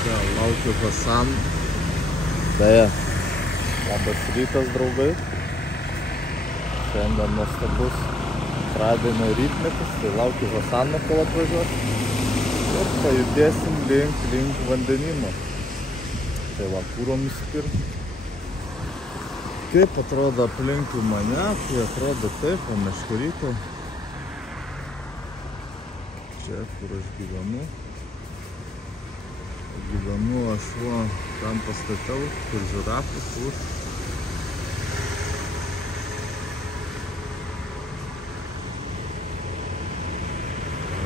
Čia laukiu Hasan. Beje, labas rytas, draugai. Šiandien nuostabus antradienio rytmetis, tai laukiu Hasano, kol atvažiuos. Ir pajudėsim link vandenyno. Tai va, kūro nusipirkti. Kaip atrodo aplinkui mane, tai atrodo taip, o Meškerytė. Čia, kur aš gyvenu. Gyvenu aš va, tam pastatau, kur žirafas už.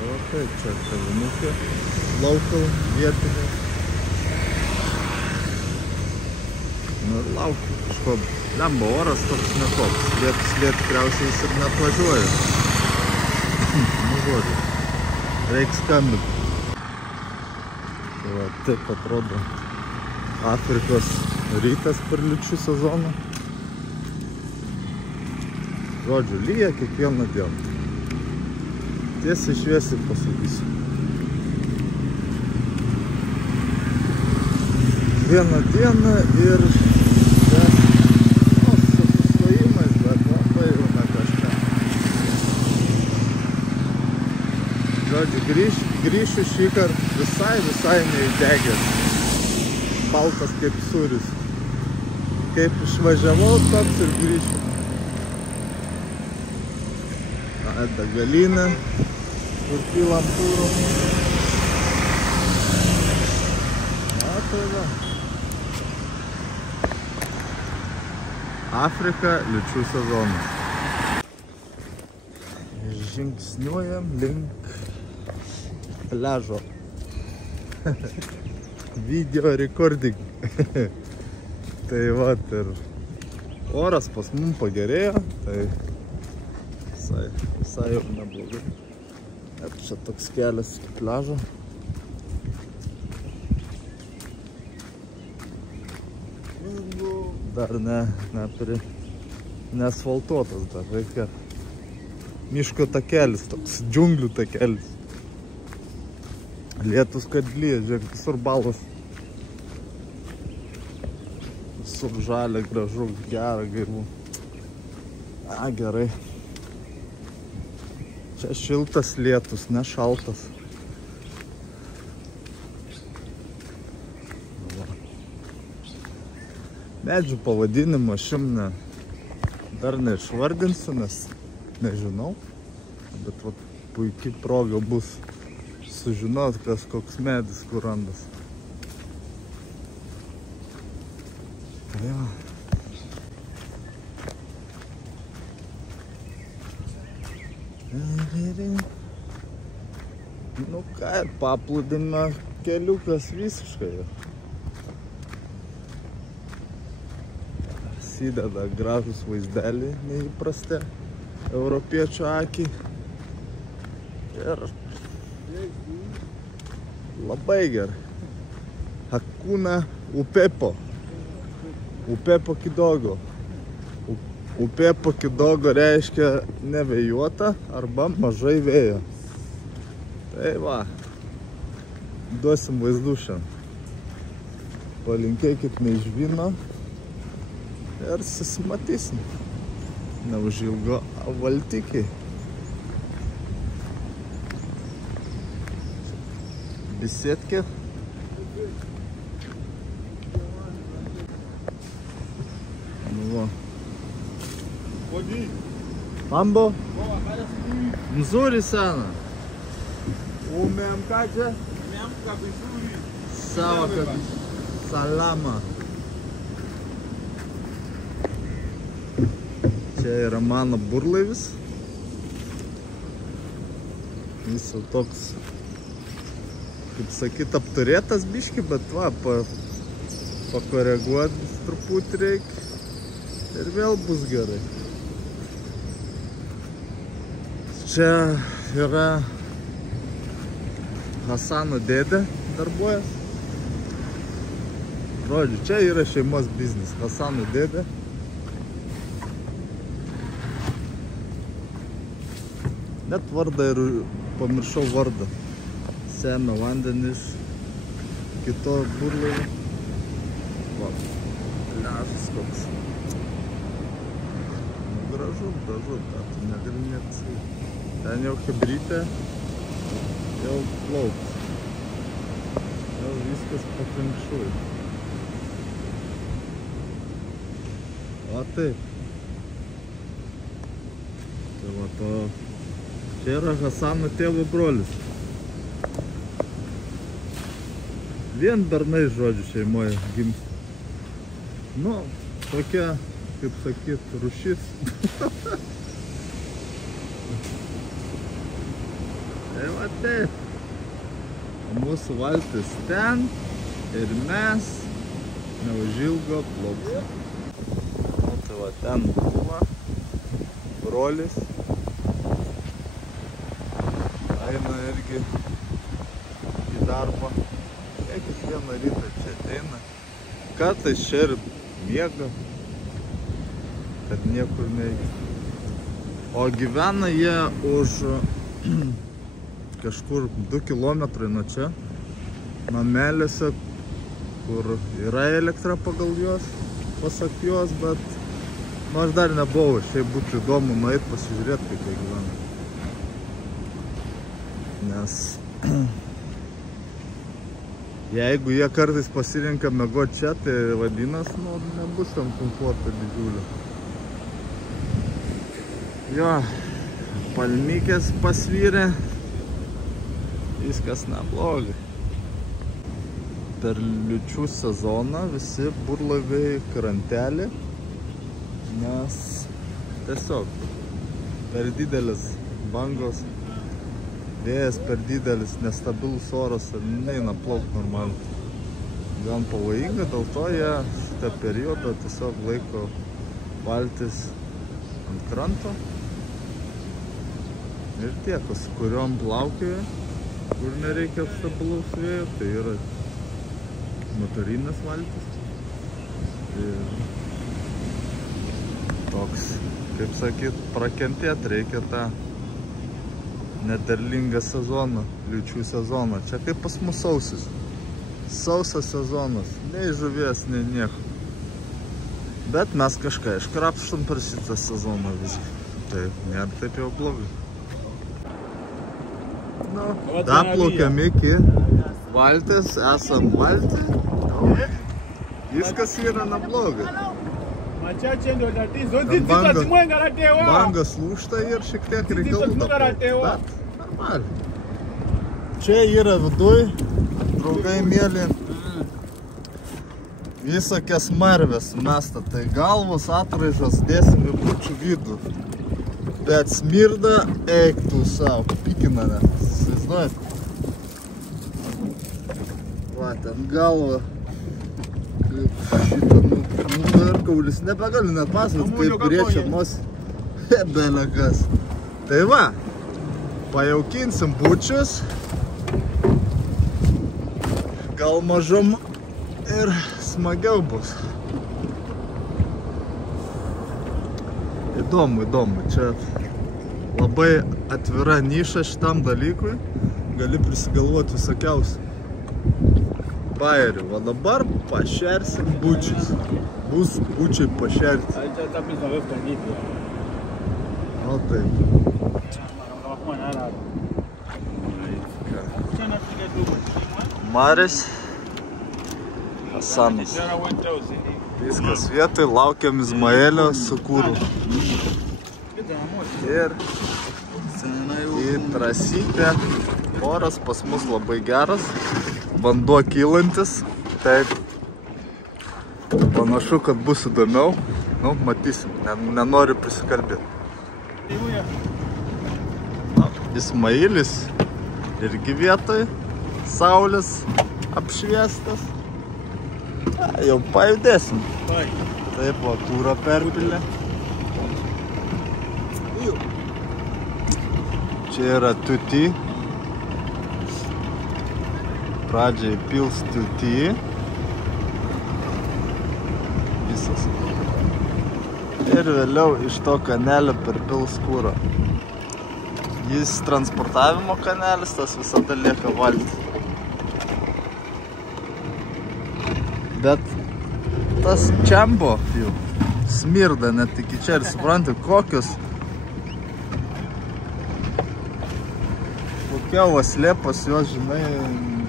O taip, čia kavinukė, local, vietinė. Nu ir laukiu kažko, lemba oras toks nekoks, lietus tikriausiai jis ir neatvažiuoja. Nu žodžiu, reiks skambinti. Va, taip atrodo Afrikos rytas per liūčių sezoną. Žodžiu, lyja kiekvieną dieną. Tiesiai šviesiai pasakysiu. Vieną dieną ir su sustojimais, bet labai jau ne kažką. Žodžiu, grįšiu šįkart visai neįdegęs. Baltas kaip sūris. Kaip išvažiavau, toks ir grįšiu. Degalinė, kur pilam kuro. Tai va. Afrika liūčių sezonas. Žingsniuojam link pliažo. Video recording. Tai va, ir oras pas mums pagerėjo, tai visai jau neblogai. Ir čia toks kelias iki pliažo. Dar neasfaltuotas, dar reikia miško takelis, toks džiunglių takelis. Lietus kad lyja, žiūrėk, visur balas. Visur žalia, gražu, gera, gaivu. Gerai. Čia šiltas lietus, ne šaltas. Medžių pavadinimą aš dar neišvardinsiu, nes nežinau. Bet va, puikiai proga bus sužinot, koks medis kur randas. Ja. Nu ką, ir paplūdimio keliukas visiškai. Įdeda gražus vaizdelį, neįprasti europiečio akį. Ir labai gerai. Hakuna Upepo. Upepo Kidogo. Upepo Kidogo reiškia nevėjuota arba mažai vėjo. Tai va, duosim vaizdų šiandien. Palinkėkit neišvyno. Ir susimatysim. Neužilgo valtikiai. Besietki. Nu va. Mambo? Mzuri sana. Umeamkaje? Umeamka vizuri. Sawa kabisa. Salama. Čia yra mano burlaivis. Jis jau toks, kaip sakyt, apturėtas biški, bet va, pakoreguoti truputį reikia. Ir vėl bus gerai. Čia yra Hasano dėdė darbuojas. Žodžiu, čia yra šeimos biznis. Hasano dėdė. Net vardą ir pamiršau vardą. Semia vandenį iš kito burlaivio. Va, ležas koks. Gražu, gražu, bet tu negali net sakyti. Ten jau hebrytė, jau plauks. Jau viskas pakančiui. O taip. Tai va to. Čia yra Hasano tėvo brolis. Vien bernai, žodžiu, šeimoje gimsta. Nu, tokia, kaip sakyt, rūšis. Tai va taip. Mūsų valtis ten ir mes neužilgo plauksim. Nu, tai va ten buvo brolis. Eina irgi į darbą. Jie kiekvieną rytą čia ateina. Kartais čia ir miega, kad niekur neįgi. O gyvena jie už kažkur 2 kilometrai nuo čia. Namelėse, kur yra elektra pagal juos, pasak juos, bet nu, aš dar nebuvau. Šiaip būtų įdomu nueit pasižiūrėti, kaip jie gyvena. Nes jeigu jie kartais pasirinka miegoti čia, tai vadinas, nu, nebus tam komforto didžiulio. Jo, palmykės pasvyrė, viskas neblogai. Per liūčių sezoną visi burlaiviai krantelį, nes tiesiog per didelis bangos, vėjas per didelis, nestabilus oras ir neina plaukt normaliai. Gan pavojinga, dėl to jie šitą periodą tiesiog laiko valtis ant kranto. Ir tiek, su kuriuom plaukioja, kur nereikia stabilaus vėjo, tai yra motorinės valtis. Ir toks, kaip sakyt, prakentėt reikia tą nederlingą sezoną, liūčių sezoną. Čia kaip pas mus sausis. Sausas sezonas, nei žuvies, nei nieko. Bet mes kažką iškrapštam per šitą sezoną viską. Tai nėra taip jau blogai. Nu, daplaukiam iki valtis, esam valtį. Viskas yra neblogai. Bangas lūžta ir šiek tiek reikalų daplaukti. Bet normaliai. Čia yra viduj, draugai mėly, visokias marvės mesta. Tai galvos atraižos dėsim į bučių vidų. Bet smirda, eik tu savo, pikina net. Įsivaizduojat? Va, ten galva. Kaip šitą, nuvarkaulis. Nebegaliu net pasakot, kaip riečia nosį. Belekas. Tai va, pajaukinsim bučius. Gal mažam ir smagiau bus. Įdomu, įdomu. Čia labai atvira niša šitam dalykui. Gali prisigalvoti visokiausių bajerių. Va dabar pašersim bučius. Bus bučiai pašerti. O taip. Maris. Hasanas. Viskas vietoj, laukiam Izmaelio su kūru. Ir į trasytę. Oras pas mus labai geras. Vanduo kylantis. Taip. Panašu, kad bus įdomiau. Nu, matysim. Nenoriu prisikalbėti. Ismailis irgi vietoj. Saulės apšviestas. Jau pajudėsim. Taip, va, kūro perpilė. Čia yra tuti. Pradžiai pils tuti. Visas. Ir vėliau iš to kanelio perpils kūro. Jis transportavimo kanelis, tas visada lieka valtis. Bet tas čembo jau smirda net iki čia ir supranti, kokius kokia uoslė pas juos, žinai,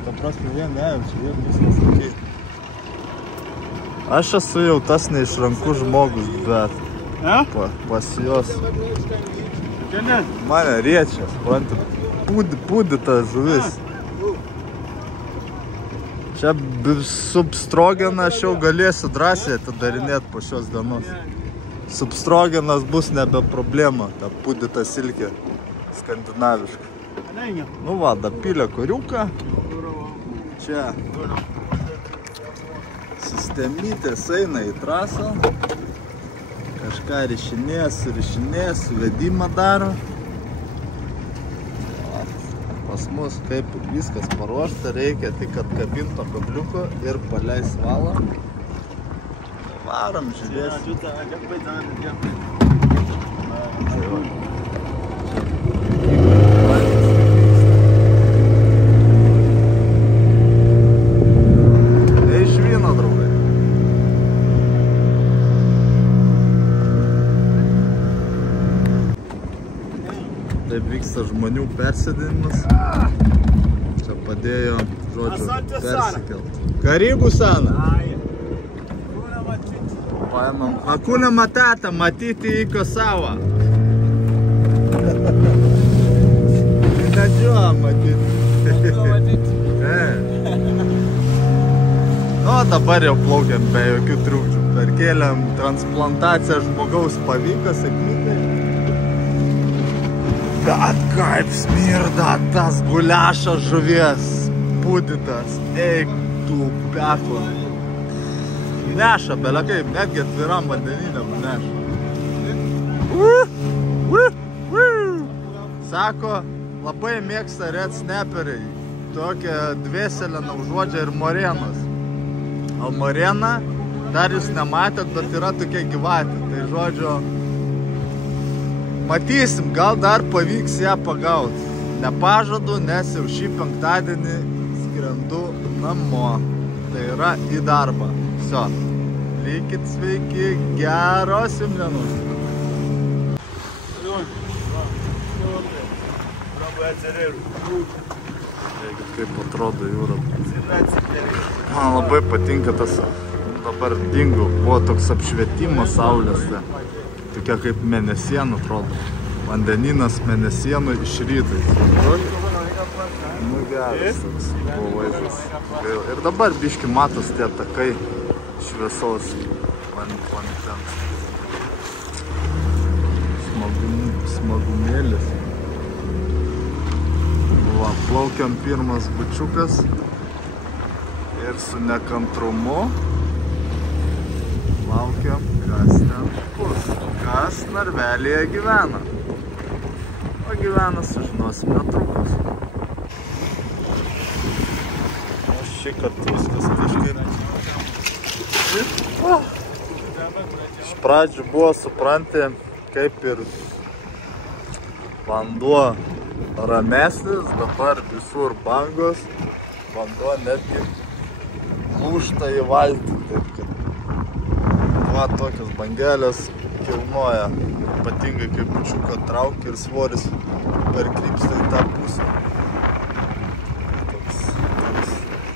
ta prasme, jie nejaučia, jie viskas tokiai. Aš esu jau tas neišrankus žmogus, bet pas juos mane riečia, supranti, pūdi ta žuvis. Čia substrogeną aš jau galėsiu drąsiai atidarinėti po šios dienos. Substrogenas bus nebe problema, ta pūdyta silkė skandinaviška. Nu va, dapylė koriuką. Čia sistemytės eina į trasą. Kažką rišinės, suvedimą daro. Pas mus kaip viskas paruošta, reikia tik atkabinto kabliuko ir paleis valą. Varom, žiūrėsim. Iš vyno, draugai. Taip vyksta žmonių persėdinimas. Čia padėjo, žodžiu, persikelt. Karibų sana. Paėmam. Hakuna matata, matyti iko sava. Nedžiuo matyti. Nu, dabar jau plaukiam be jokių trūkdžių. Perkėlėm transplantaciją žmogaus pavyko, sėkmingai. Bet kaip smirda tas guliašas žuvies, pūdytas, eik tu pekla. Neša, belia kaip, netgi atviram vandeniniam neša. Sako, labai mėgsta red snaperiai, tokią dvėselę naužuodžią ir morenas. O morena, dar jūs nematėt, bet yra tokia gyvatė, tai žodžio, matysim, gal dar pavyks ją pagauti. Nepažadu, nes jau šį penktadienį skrendu namo. Tai yra į darbą. Viso. Likit sveiki, geros jums dienos. Žiūrėkit, kaip atrodo jūra. Man labai patinka tas, dabar dingo, buvo toks apšvietimas saulės. Tokia kaip mėnesienų atrodo. Vandeninas mėnesienų iš rytais. Nu geras toks buvo vaizdas. Ir dabar biški matos tie takai šviesos vanitens. Smagumėlis. Va, plaukiam pirmas bučiukas. Ir su nekantrumu laukiam, kas ten bus. Kas narvelėje gyvena. O gyvena sužinosim netrukus. O šį kartą viskas kažkaip. Iš pradžių buvo, supranti, kaip ir vanduo ramesnis, dabar visur bangos, vanduo netgi lūžta į valtį, taip kad va, tokios bangelės kilnoja, ypatingai kai bučiuką traukia ir svoris perkrypsta į tą pusę. Toks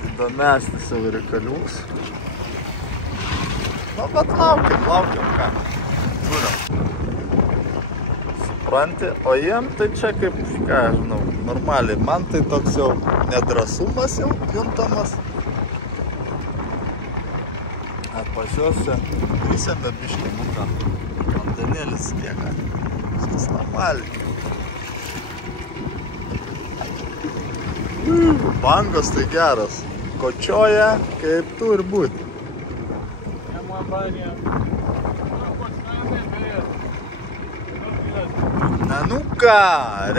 įdomesnis jau reikaliuks. Nu, bet laukiam, ką. Turim. Supranti, o jiem tai čia kaip, ką, žinau, normaliai. Man tai toks jau nedrasumas jau juntamas. Pas juos įsėmė biškį buką. Vandenėlis tieka. Viskas normaliai. Bangos tai geras. Kočioja, kaip turi būti. Nanuka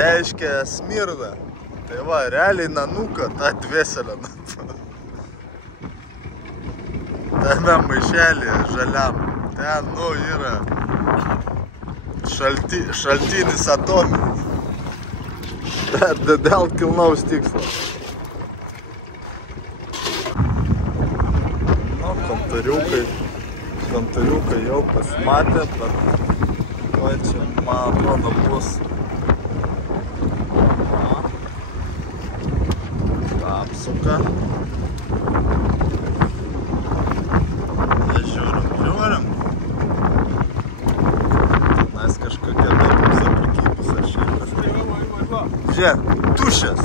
reiškia smirda. Tai va, realiai nanuka, ta dvėselė. Tame maišelėje žaliam. Ten, nu, yra šaltinis atominis. Dėl kilnaus tikslo. Nu, šventariukai jau pasimatė, bet oi čia, man atrodo, bus apsuka. Žiūrim. Tenais kažkokia medūza prikybus ar šiaip kažkaip. Žiūrėk, tuščias.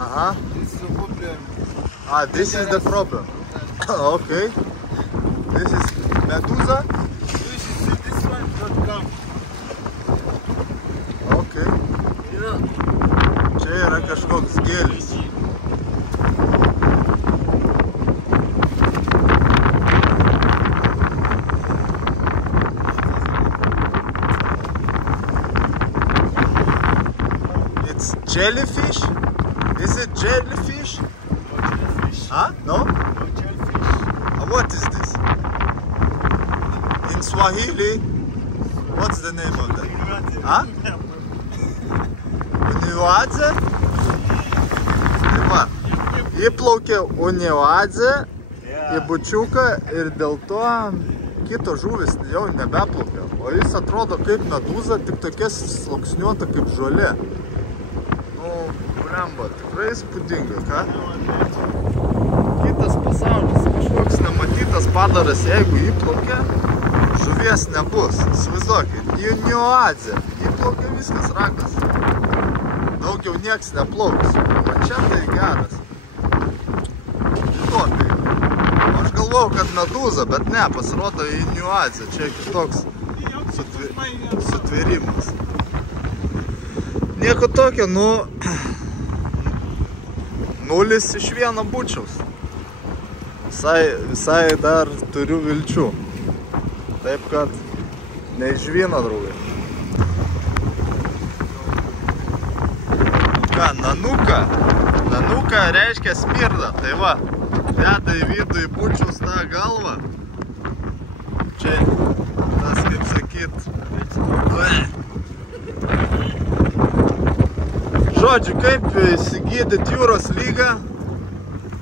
Aha. This is the problem. Okay. This is medusa. This one don't come. Okay. Čia yra kažkoks gėlis. It's jellyfish? Is it jellyfish? No jellyfish. Huh? No? No jellyfish. What is this? In Swahili? What's the name of that? Huh? Uniuadze? Tai va, įplaukė uniuadze į bučiuką ir dėl to kitos žuvis jau nebeplaukė. O jis atrodo kaip medūza, tik tokia sluoksniuota kaip žolė. Nu, blemba, tikrai įspūdinga, ką? Kitas pasaulis, kažkoks nematytas padaras, jeigu įplaukė, žuvies nebus. Įsivaizduokit, uniuadze. Įplaukė viskas, rakas. Daugiau nieks neplauks. O čia tai geras. Kitokai. Aš galvojau, kad medūza, bet ne, pasirodo uniuadze. Čia kitoks sutvėrimas. Nieko tokio, nu, 0 iš 1 bučiaus. Visai dar turiu vilčių. Taip kad ne iš 1, draugai. Nanuka reiškia smirda, tai va, deda į vidų į bučiaus tą galvą. Čia tas, kaip sakyt, žodžiu, kaip įsigydyti jūros lygą,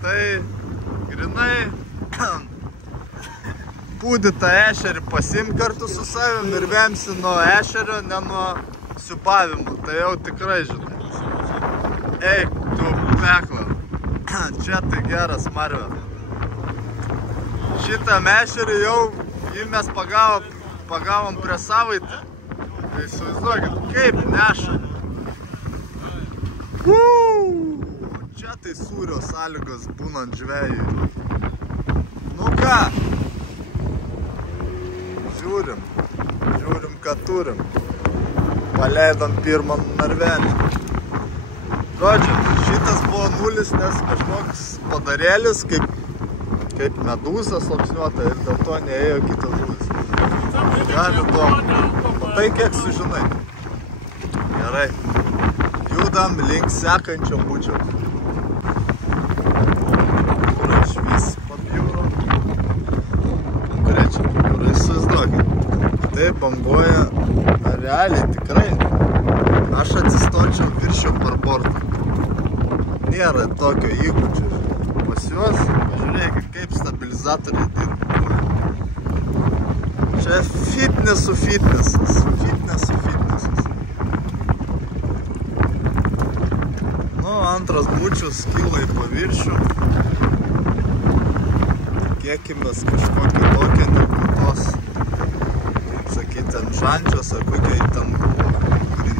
tai grinai pūdytą ešerį pasim kartu su savim ir vemsi nuo ešerio, ne nuo siupavimo, tai jau tikrai žinai. Eik, tu pekla. Čia tai geras marvė. Šitą ešerį jau mes pagavom prie savaitę. Tai įsivaizduokit, kaip neša. Čia tai sūrio sąlygos būnant žvejui. Nu ką? Žiūrim, ką turim. Paleidom pirmą narvelį. Žodžiu, šitas buvo 0, nes kažkoks padarėlis, kaip medūza sluoksniuota ir dėl to neėjo kitos žuvis. Gali įdomu. Tai kiek sužinai. Gerai. Judam link sekančio bučiaus. Jūra išvis papjūro. Konkrečiai papjūra, įsivaizduokit. Tai banguoja realiai tikrai. Aš atsistočiau viršiau per bortą. Nėra tokio įgūdžio. Pas juos, pažiūrėkit, kaip stabilizatoriai dirba. Čia fitnesas. Nu, antras bučius kyla į paviršių. Tikėkimės kažkokią tokią negu tos, kaip sakyti, ant žančios, ar kokia ten buvo, kuri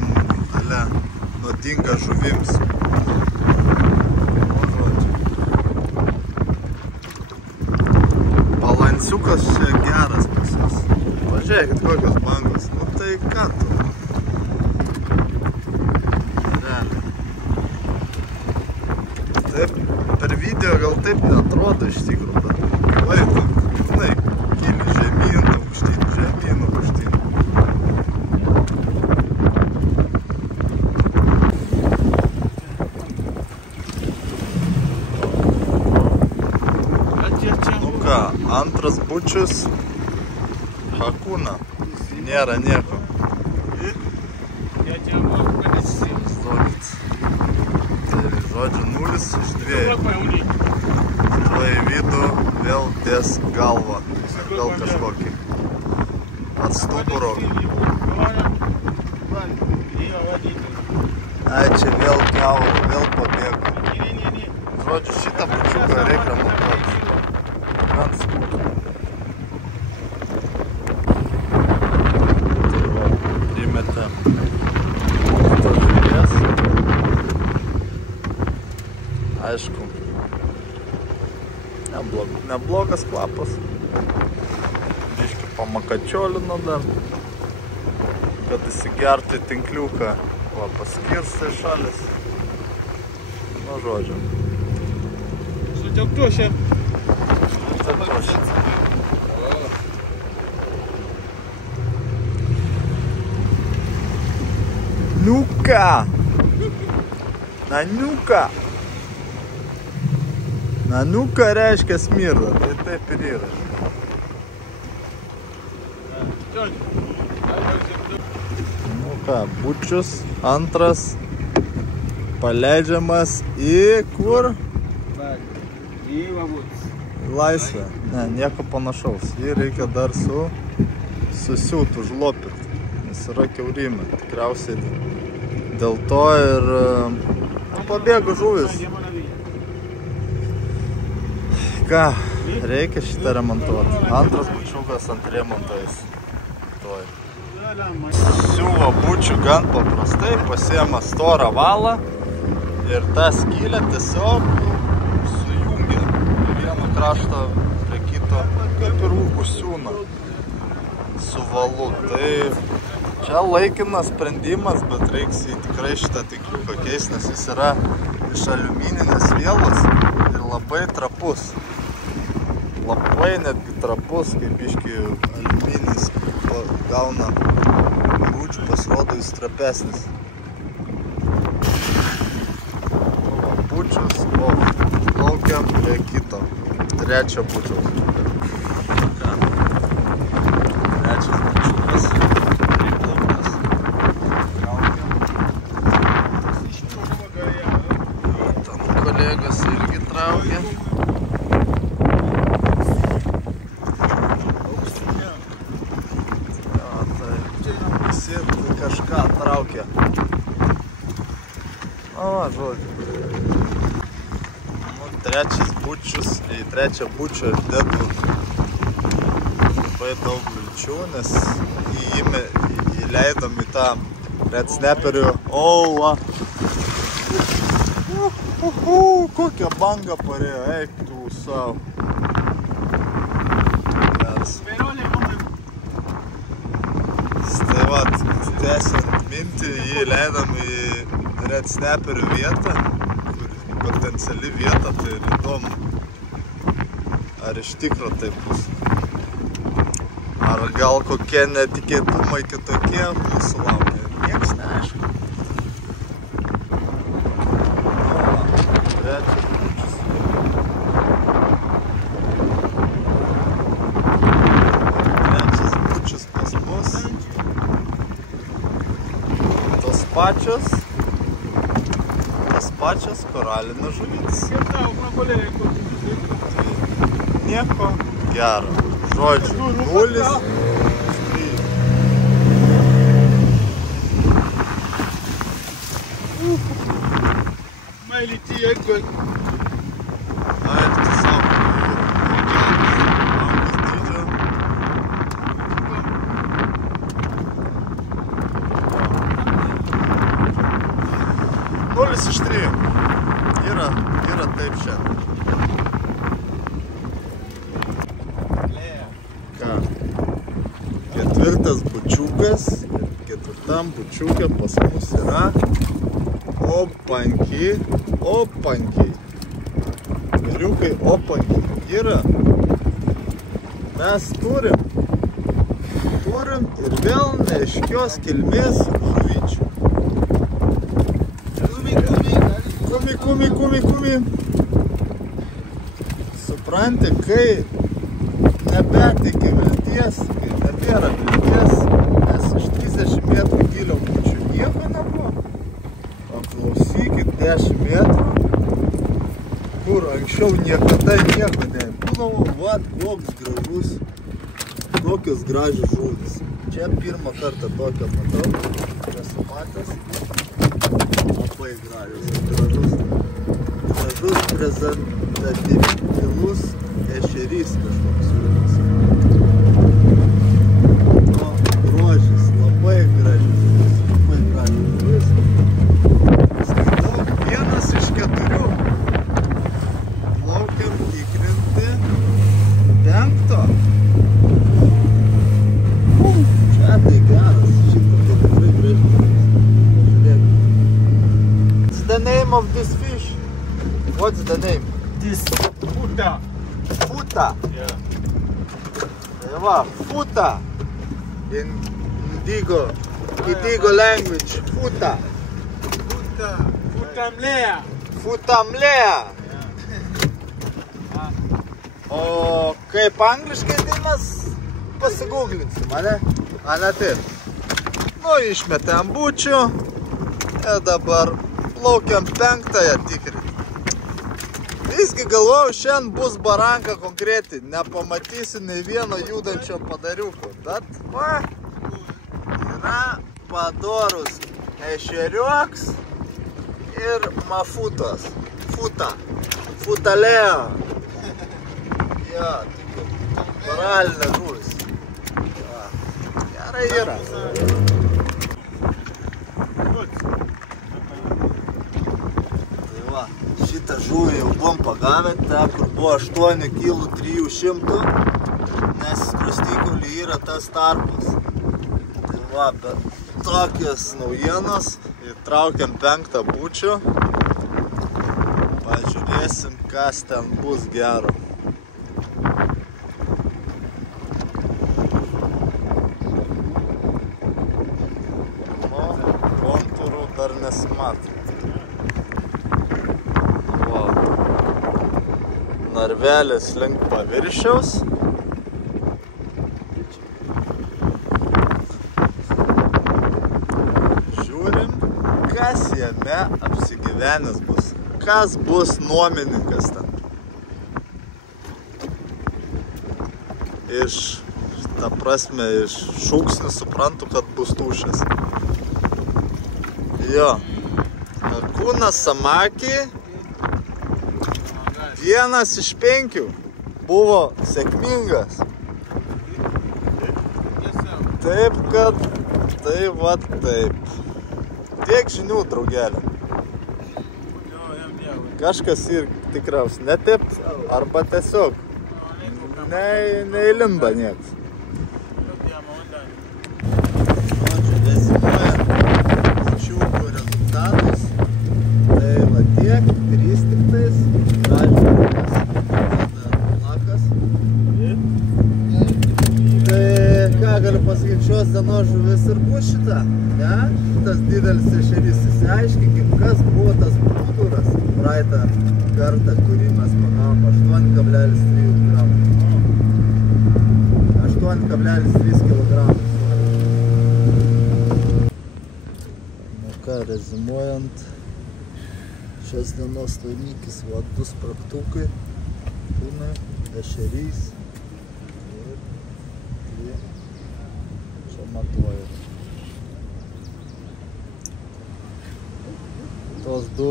nuodinga žuvims. Balansiukas čia geras pas jis. Pažiūrėkit, kokios bangos. Nu tai ką tu? Realiai. Taip, per video gal taip neatrodo iš tikrųjų, bet vaiko, žinai, kyli žemyn, aukštyn. Antras bučius, hakuna, nėra nieko. Įsivaizduokit. Žodžiu, 0 iš 2. O į vidų vėl dės galvą. Gal kažkokį. Atstuburo. Ai, čia vėl kiaurą, vėl pabėgo. Žodžiu, šitą bučiuką reikia montuoti. Gan skūtų. Tai va, įmetė to žvėries. Aišku, neblogas kvapas. Biškį pamakačiolino dar, kad įsigerti tinkliuką. Va, paskirstai šalis. Nu, žodžiu. Sutiektuošė. Sutiektuošė. Niuka! Naniuka! Naniuka reiškia smirda, tai taip ir yra. Nu ką, bučius antras paleidžiamas į kur? Į Laisvę. Ne, nieko panašaus. Jį reikia dar susiūt, užlopyti, nes yra kiaurimė. Tikriausiai dėl to ir pabėgo žuvis. Ką, reikia šitą remontuoti. Antras bučiukas ant remontais. Siuvo bučių gan paprastai, pasiema storą valą ir tą skylę tiesiog sujungia vieno krašto prie kito, kaip ir užsiūna su valu. Tai čia laikinas sprendimas, bet reiks į tikrai šitą tinkliuką keisti, nes jis yra iš aliumininės vielos ir labai trapus. Labai netgi trapus, kaip biškį aliumininis gauna bučių, pasirodo jis trapesnis. Bučius, o plaukiam prie kito, trečio bučiaus. Trečias bučiukas, priplaukas, traukiam. Tam kolegas irgi traukia. Kažką traukia. O, žodžiu. Nu, trečias bučius, į trečią bučią dedu labai daug vilčių, nes įleidom į tą Red Snapperio. O, va. Kokią bangą parėjo, eik tu savo. Tai va, tęsiant mintį, jį leidom į Red Snapperio vietą, kur potenciali vieta, tai ir įdomu, ar iš tikro tai bus. Ar gal kokie netikėtumai kitokie mūsų laukia, nieks neaišku. Trečias bučius. Trečias bučius pas mus. Tas pačias koralinės žuvytes. Nieko gero. Žodžiu, 0 iš 3. Mailyti, jeigu. Ai, tiesiog. Iš 3. Yra taip šiandien. Ką? Ketvirtas bučiukas. Ketvirtam bučiukė pas mus yra opankiai. Vyriukai opankiai. Yra. Mes turim ir vėl neaiškios kilmės žuvyčių. Kumi. Supranti, kai nebetiki vilties, kai nebėra vilties, nes iš 30 metrų gilio bučių nieko nebuvo. O klausykit, 10 metrų anksčiau niekada nieko nebūdavo, vat koks gražus, kokios gražios žuvys. Čia pirmą kartą tokią matau, esu matęs, labai gražios, gražus prezentatyvus ešerys kažkoks žuvis. O, grožis, labai gražios žuvis, Skaitau, 1 iš 4. Plaukiam tikrinti 5. Čia tai geras, šitą tai tikrai gražiai. Žiūrėk. What's the name of this fish? What's the name? This Futa. Futa. Yeah. Tai va, futa. In Indigo language. Futa. Futa. Futa mlea. Futa mlea. O kaip angliškai tai mes pasigūglinsim, ane? Ane taip. Nu, išmetėm bučių ir dabar plaukiam 5-ąją tikrinti. Visgi galvojau, šiandien bus baranka konkreti, nepamatysi nei vieno judančio padariuko, bet va, yra padorus ešeriuoks ir mafutos, futaleo. Jo, moralinė žuvis. Gerai yra. Tai va, šitą žuvį jau buvom pagavę, ta, kur buvo 8 kg 300, nes skruostikaulį yra tas tarpas. Tai va, bet tokios naujienos, įtraukiam 5 bučių, pažiūrėsim, kas ten bus gero. Dar nesimato. Narvelis link paviršiaus. Žiūrim, kas jame apsigyvenęs bus. Kas bus nuomininkas ten. Ta prasme, iš šūksnių suprantu, kad bus tuščias. Jo, kūnas samaki 1 iš 5 buvo sėkmingas. Taip kad, tai va taip. Tiek žinių, draugelė. Kažkas ir tikriausiai netept, arba tiesiog neįlinda nieks. Tai va tiek, 3 tiktais, gražios lakas. Tai ką galiu pasakyti, šios dienos žuvis ir bus šita, ne? Tas didelis ešerys, įsiaiškinkim, kas buvo tas būduras praeitą kartą, kurį mes pagavom 8,3 gramų. 8,3 kilogramų. Nu ką, rezimuojant, šios dienos laimikis, va, 2 spragtukai, kūnai, ešerys ir čia matuoju. Tos 2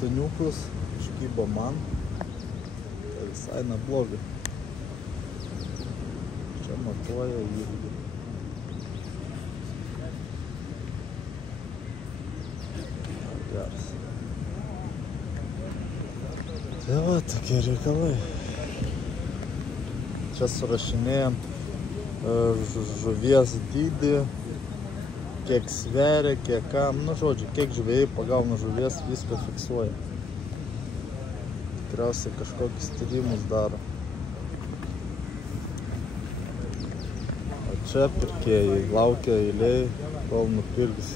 tuniukus iškybo man, tai visai neblogai. Čia matuoju irgi. Geras. Tai va, tokie reikalai. Čia surašinėjom žuvies dydį, kiek sveria, kiek kam, nu žodžiu, kiek žvejai pagauna žuvies, viską fiksuoja. Tikriausiai kažkokius tyrimus daro. O čia pirkėjai laukia eilėj, kol nupirks,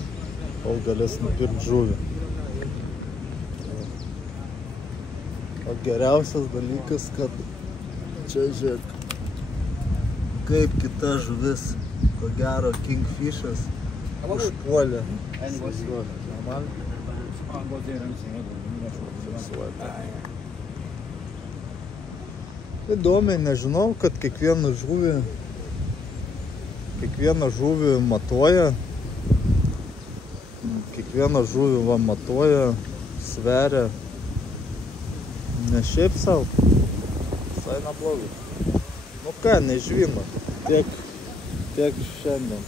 kol galės nupirkti žuvį. O geriausias dalykas, kad čia žiūrėk, kaip kita žuvis, ko gero kingfishas, užpuolė. Normaliai? Fiksuota. Įdomiai, nežinau, kad kiekvieną žuvį matuoja. Kiekvieną žuvį va matuoja, sveria. Ne šiaip savo. Visai neblogai. Nu ką, nežvino. Tiek šiandien.